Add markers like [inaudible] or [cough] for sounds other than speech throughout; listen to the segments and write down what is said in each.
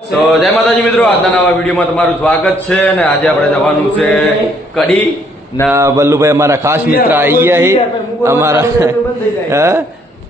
તો જય માતાજી મિત્રો આજના નવા વિડીયોમાં તમારું સ્વાગત છે અને આજે આપણે જવાનું છે કડી. ના વલ્લુભાઈ અમારા ખાસ મિત્ર આવી ગયા છે અમારા હે?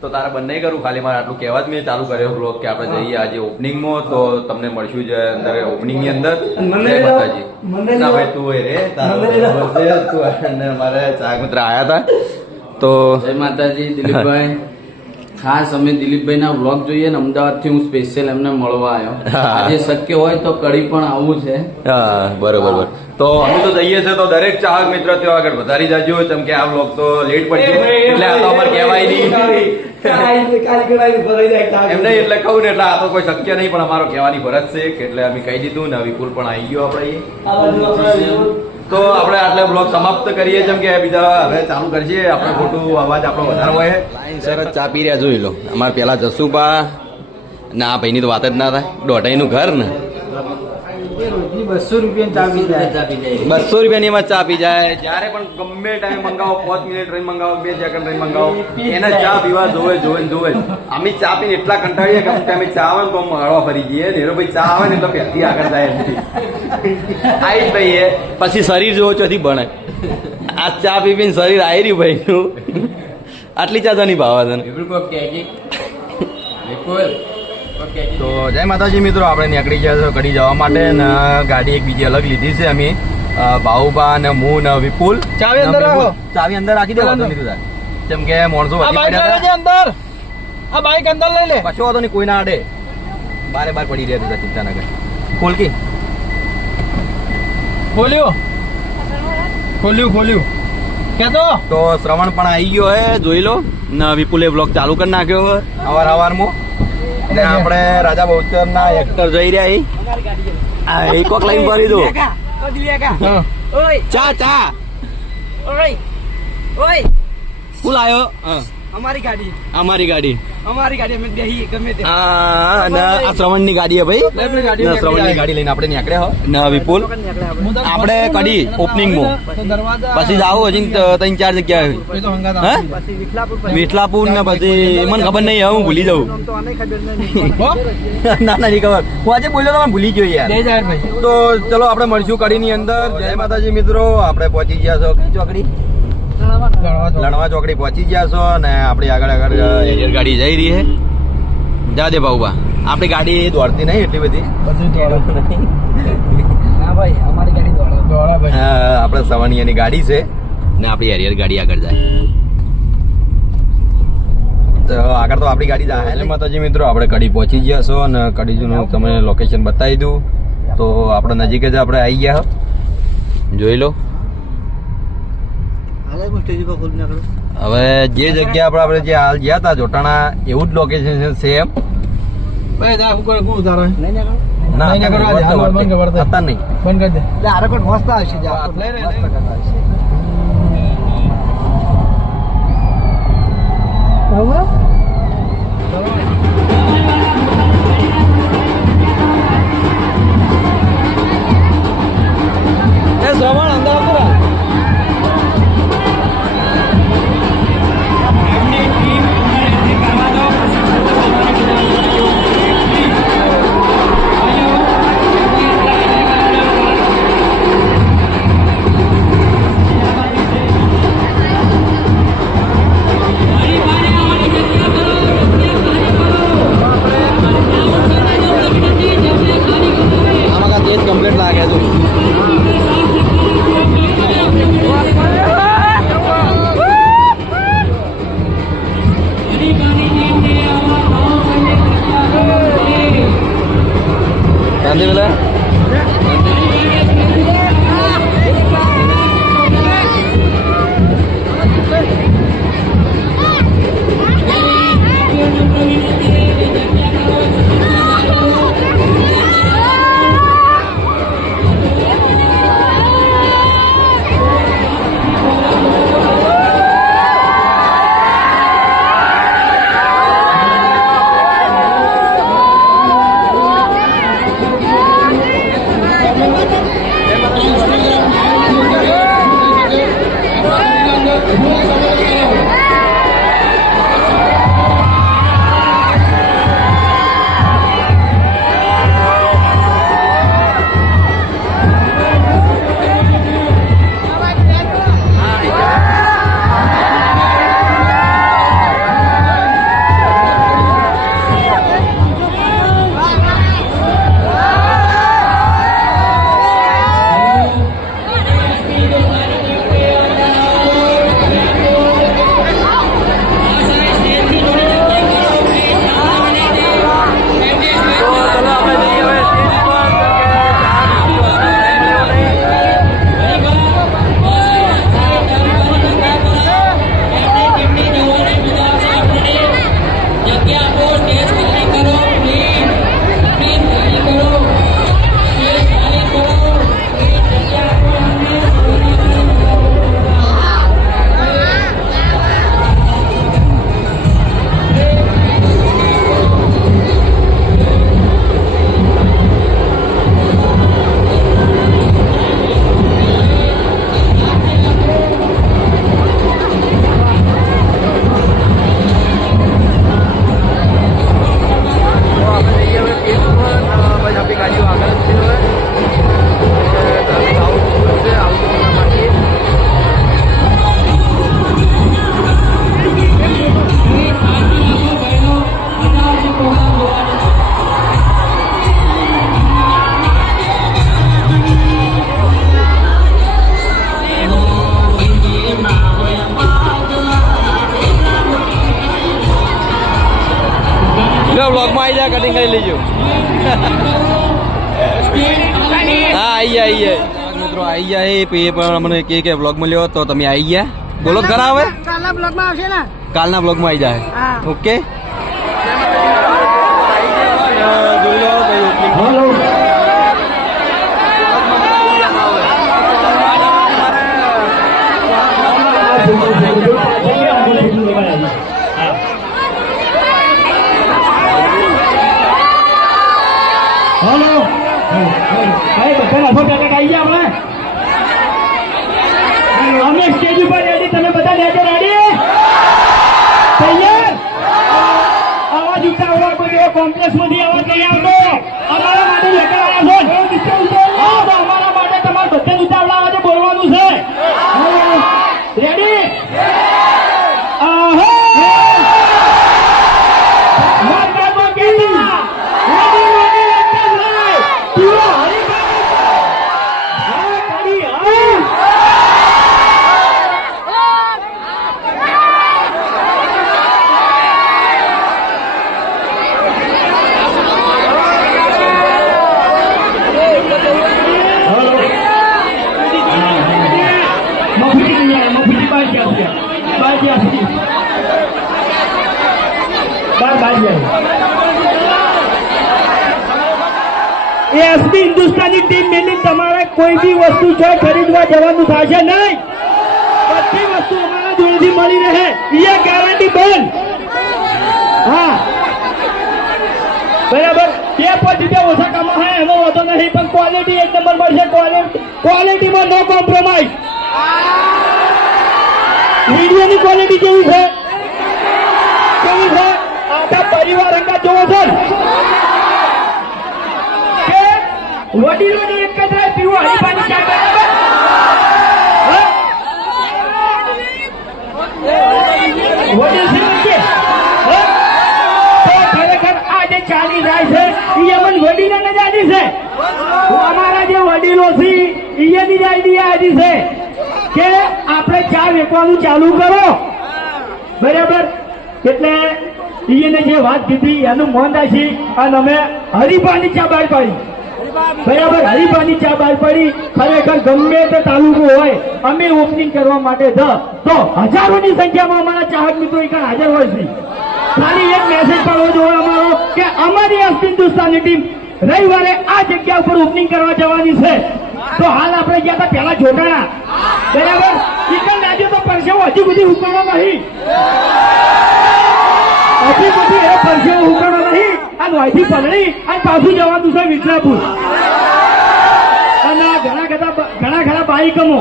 તો તારે બંને કરું ખાલી મારે આટલું કહેવા જ મેં ચાલુ કર્યો બ્લોગ કે આપણે જઈએ આજે ઓપનિંગમાં તો તમને મળશું છે અંદર ઓપનિંગની અંદર જય માતાજી. ના ભાઈ તું હોય રે. તારો મારે ચાક મિત્ર આવ્યા હતા તો જય માતાજી દિલીપભાઈ. ખાસ અમે દિલીપભાઈ ના વ્લોગ જોઈએ ને અમદાવાદથી હું સ્પેશિયલ એમને મળવા આવ્યો. આજે શક્ય હોય તો કડી પણ આવું છે. હા બરોબર બરોબર. તો અમે તો જઈએ છે તો દરેક ચાહક મિત્ર ત્યાં આગળ વધારી જાજો કેમ કે આ બ્લોગ તો લેટ પડશે એટલે આ તો અમારે કહેવાય નહીં. એમને એટલે કહું ને એટલે આ તો કોઈ શક્ય નહીં પણ અમારો કહેવાની ફરજ છે કે એટલે અમે કહી દીધું ને વિપુલ પણ આવી ગયો આપણે તો આપણે આટલે બ્લોગ સમાપ્ત કરીએ જેમ કે બીજા હવે ચાલુ કરીએ આપણે ખોટું અવાજ આપણો વધારે હોય સરસ ચા પી રહ્યા, જોઈ લો. અમારે પેલા જસુબા, ને આ ભાઈની તો વાત જ ના થાય. દોઢાઈનું ઘર ને. બસો રૂપિયા રૂપિયાની એમાં ચા પી જાય. જ્યારે પણ ગમે ટાઈમ મંગાવો, પાંચ મિનિટ રહી મંગાવો, બે સેકન્ડ રહી મંગાવો, એને ચા પીવા જોવે જોવે જોવે અમે ચા પીને એટલા કંટાળીએ કે અમે ચા આવે તો હળવા ફરી જઈએ. ને ભાઈ, ચા આવે ને તો પહેલી આગળ જાય જ ભાઈ એ. પછી શરીર જોવો ચોથી ભણે. આ ચા પી પીને શરીર આવી રહ્યું ભાઈ નું આટલી ચા તો નહીં ભાવા તને. તો જય માતાજી મિત્રો આપણે નીકળી ગયા છે કડી જવા માટે ને ગાડી એક બીજી અલગ લીધી છે અમે. ભાઉબા ને મુ ને વિપુલ. ચાવી અંદર રાખો. ચાવી અંદર રાખી દેવા વાંધો નહીં તાર. જેમ કે માણસો અંદર. આ બાઈક અંદર લઈ લે. હતા. કશો વાંધો નહીં કોઈ ના આડે. બારે બાર પડી રહ્યા હતા ચિંતા ના કર ખોલકી. ખોલ્યું. ખોલ્યું ખોલ્યું. કેતો તો શ્રવણ પણ આવી ગયો હે જોઈ લો ને વિપુલે બ્લોગ ચાલુ કરી નાખ્યો હે અવાર અવારમાં ને આપણે રાજા બહુચર ના એક્ટર જઈ રહ્યા એ કોક લઈને ભરી દો. ચા ચા ફૂલ આવ્યો હા. અમારી ગાડી. અમારી ગાડી. અમારી ગાડી અમે બેહી ગમે તે. આ અને આ શ્રવણની ગાડી હે ભાઈ. શ્રવણની ગાડી ગાડી લઈને આપણે નીકળ્યા હો. ને વિપુલ. આપણે કડી ઓપનિંગમાં તો પછી જાવ હજી ત્રણ ચાર જગ્યા એ તો હે? વિઠલાપુર ને પછી મને ખબર નહીં હું ભૂલી જાઉં. [laughs] ના ના નહીં ખબર. હું આજે બોલ્યો તો મને ભૂલી ગયો યાર. તો ચલો આપણે મળશું કડીની અંદર. જય માતાજી મિત્રો. આપણે પહોંચી ગયા છો. ચોકડી. લણવા ચોકડી. પહોંચી ગયા છો અને આપણી આગળ આગળ એરિયર ગાડી જઈ રહી છે. જા દે બાબુબા આપણી ગાડી દોડતી નહીં એટલી બધી. બધું દોડો. ના ગાડી દોડો. દોડો ભાઈ. હા, આપણે સવાણીયાની ગાડી છે ને આપણી એરિયર ગાડી આગળ જાય. તો આગળ તો આપણી ગાડી જાય એટલે માતાજી મિત્રો આપણે કડી પહોંચી ગયા છો અને કડીનું તમને લોકેશન બતાવી દઉં. તો આપણે નજીક જ આપણે આવી ગયા જોઈ લો. હવે જે જગ્યા આપણે આપણે જે હાલ ગયા હતા જોટાણા એવું જ લોકેશન છે સેમ ભાઈ જા, હું આઈ પછી પણ મને કે કે બ્લોગ મળ્યો તો તમે આવી ગયા. બોલો ખરા હવે કાલના બ્લોગમાં આવશે ને? કાલના બ્લોગમાં આવી જાય. હા. ઓકે હલો ભાઈ બધા નફો ટાટા આવી ગયા આપણે અમે સ્ટેજ ઉપર રેડી તમે બધા લેજો રેડી તૈયાર આવાજ ઉતાવળા કોઈ એવો કોમ્પ્લેક્સમાંથી અવાજ નહીં આવતો અમારા માટે લેकर આવ્યા છો હા તો અમારા માટે તમારે બધે ઉતાવળા અવાજે બોલવાનું છે રેડી આહા માર્કેટમાં કેતા રેડી રેડી એક જ રહે તું હરી હા કરી હા મફુજી નહીં આવે મફુજી બહાર ગયા છે બહાર ગયા છે બહાર બહાર ગયા એસબી હિન્દુસ્તાની ટીમ મેલી તમારે કોઈ બી વસ્તુ જો ખરીદવા જવાનું થશે નહીં બધી વસ્તુ અમારા જોડેથી મળી રહે એ ગેરંટી બંધ હા બરાબર બે પાંચ રૂપિયા ઓછા કમા હોય એનો વાંધો નહીં પણ ક્વોલિટી એક નંબર મળશે ક્વોલિટી ક્વોલિટીમાં નો કોમ્પ્રોમાઇઝ વિડીયોની ક્વોલિટી કેવી છે કેવી છે આખા પરિવાર અંગા જોવો છો ને? કે વડીલોની એક જ રાત પીવો હરીફાની ચા બરાબર? વડીલ ચાલી જાય છે એ અમને વડીલોને જ આદી છે. અમારા જે વડીલો છે એની જ આઈડિયા છે. કે આપણે ચા વેચવાનું ચાલુ કરો. બરાબર? એટલે એને જે વાત કીધી એનું મન રાખી અને અમે હરીફાની ચા બહાર પાડી. બરાબર હરીફાની ચા બહાર પડી. ખરેખર ગમે તે તાલુકો હોય, અમે ઓપનિંગ કરવા માટે જ તો હજારોની સંખ્યામાં અમારા ચાહક મિત્રો એક હાજર હોય છે. ખાલી એક મેસેજ પાડવો જોઈએ અમારો કે અમારી અસ્ત હિન્દુસ્તાનની ટીમ રવિવારે આ જગ્યા ઉપર ઓપનિંગ કરવા જવાની છે. તો હાલ આપણે ગયા હતા પહેલા જોટાણા. બરાબર? ચિકન લાગ્યો તો પરસેવો હજી બધી ઉકાળો નહીં. હજી બધી એ પરસેવો ઉકાળો નહીં. આ લોહીથી પલણી અને પાછું જવાનું છે વિઠલાપુર અને ઘણા બધા ઘણા ખરા બાઈકમો,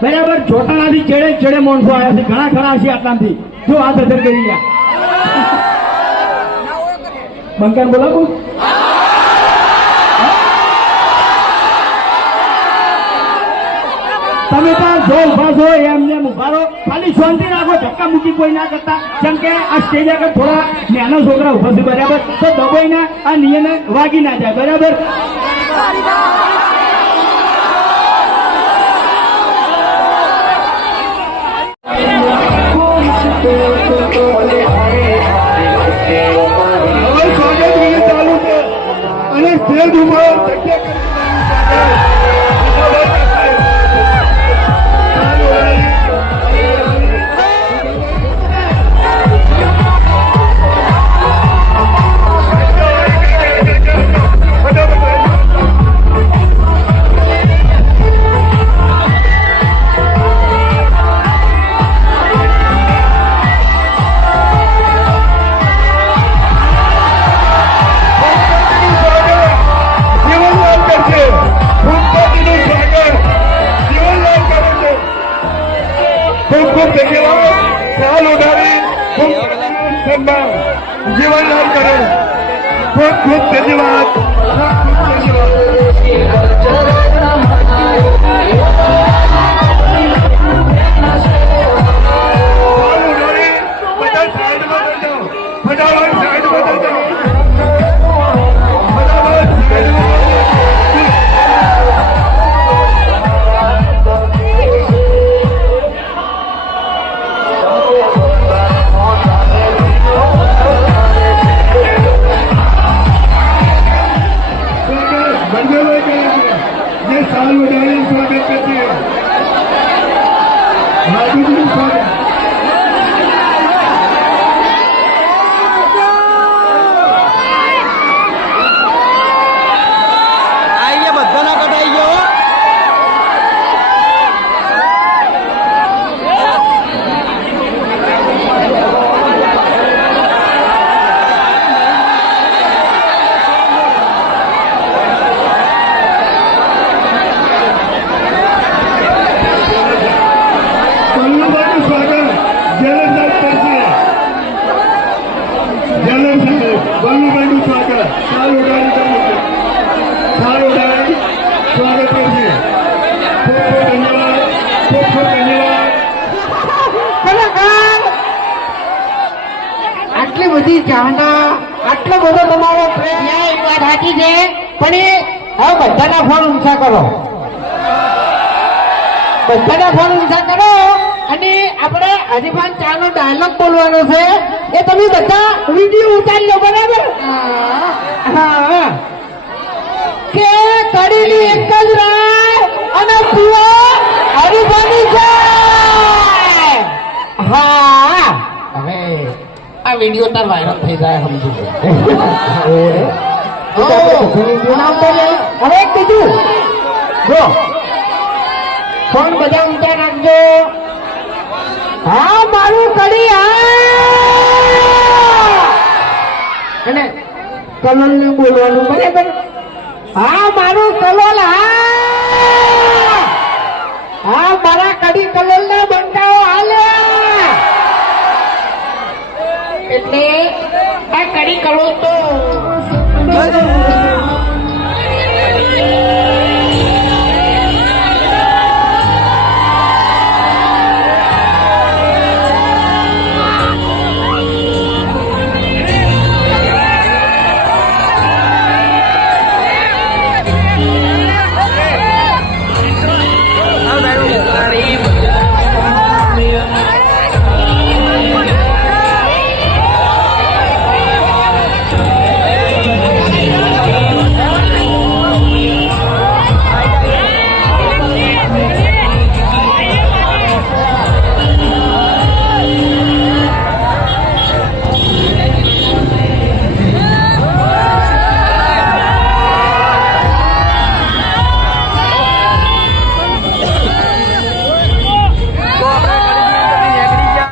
બરાબર, જોટાણાથી ચેડે ચેડે મોણસો આવ્યા છે. ઘણા ખરા છે આટલાથી જો આ સદર કરી ગયા બંકાર બોલાવો. તમે પણ જો ઊભા છો એમ જેમ ઊભા રહો. ખાલી શાંતિ રાખો, ધક્કા મૂકી કોઈ ના કરતા. કેમ કે આ સ્ટેજ આગળ થોડા નાના છોકરા ઊભા છે, બરાબર? તો દબાઈ ના આ નિયને વાગી ના જાય, બરાબર? અને સ્ટેજ ઉપર સન્માન જીવનલાલ કરે. ખૂબ ખૂબ ધન્યવાદ. ફટાફટ સાઈડમાં થઈ જાઓ બંને જે સાલ વધારે સ્વાગત કરશે હાર્દિક સ્વાગત આઈ ગયા બધાના કટાઈ ગયો વલ્લભભાઈનું સ્વાગત જયલમ સાહેબ કરશે જયલમ સાહેબ વલ્લભભાઈનું સ્વાગત સાલ ઉડાડી કરવું સાલ ઉડાડી સ્વાગત કરશે ખૂબ ખૂબ ધન્યવાદ ખૂબ ખૂબ ધન્યવાદ કલાકાર આટલી બધી ચાહના આટલો બધો તમારો પ્રેમ એક વાત સાચી છે. પણ એ હવે બધાના ફોન ઊંચા કરો. બધાના ફોન ઊંચા કરો અને આપણે હરીફાન ચાનો ડાયલોગ બોલવાનો છે. એ તમે બધા વીડિયો ઉતારી લો બરાબર? હા. કે કડીની એક જ રાય અને પીવા હરીફાની જાય. હા. આ વીડિયો તાર વાયરલ થઈ જાય સમજુ [laughs] હવે એક બીજું. જો. ફોન બધા ઊંચા રાખજો. હા મારું કડી હા અને કલોલ ને બોલવાનું બરાબર. હા મારું કલોલ હા હા મારા કડી કલોલ ના એટલે આ કડી કલોલ તો